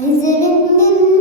Hayzerim dinle.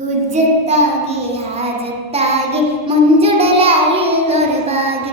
ഹുജത്താകി ഹാജത്താകി മുഞ്ചുടലാളിൽ ഒരു ഭാഗ്യം.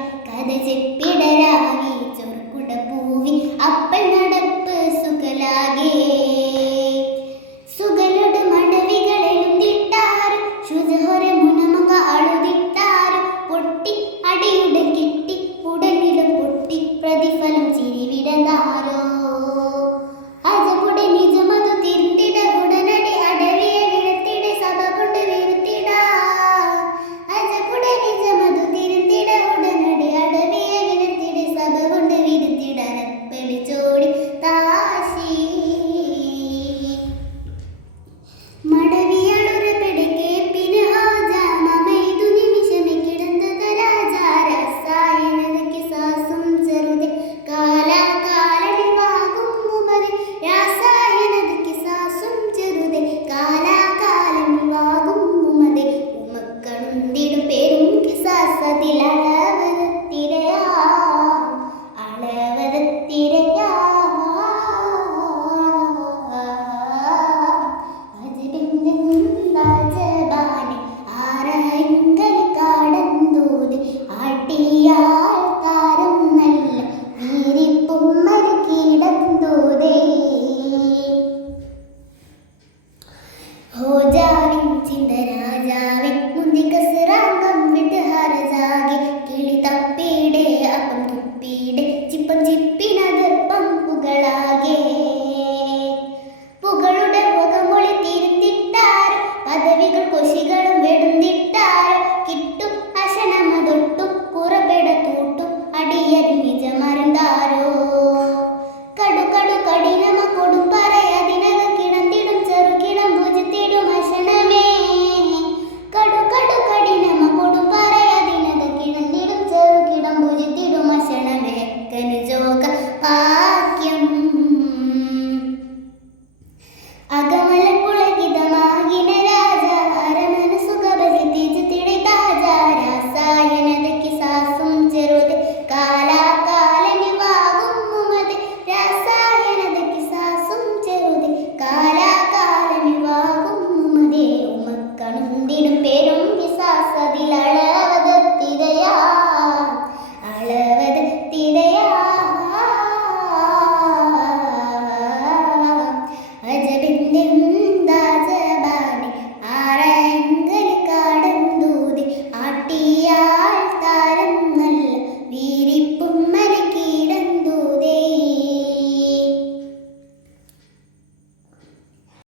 ഹോ ജാനി ചിന്തരാജാവേ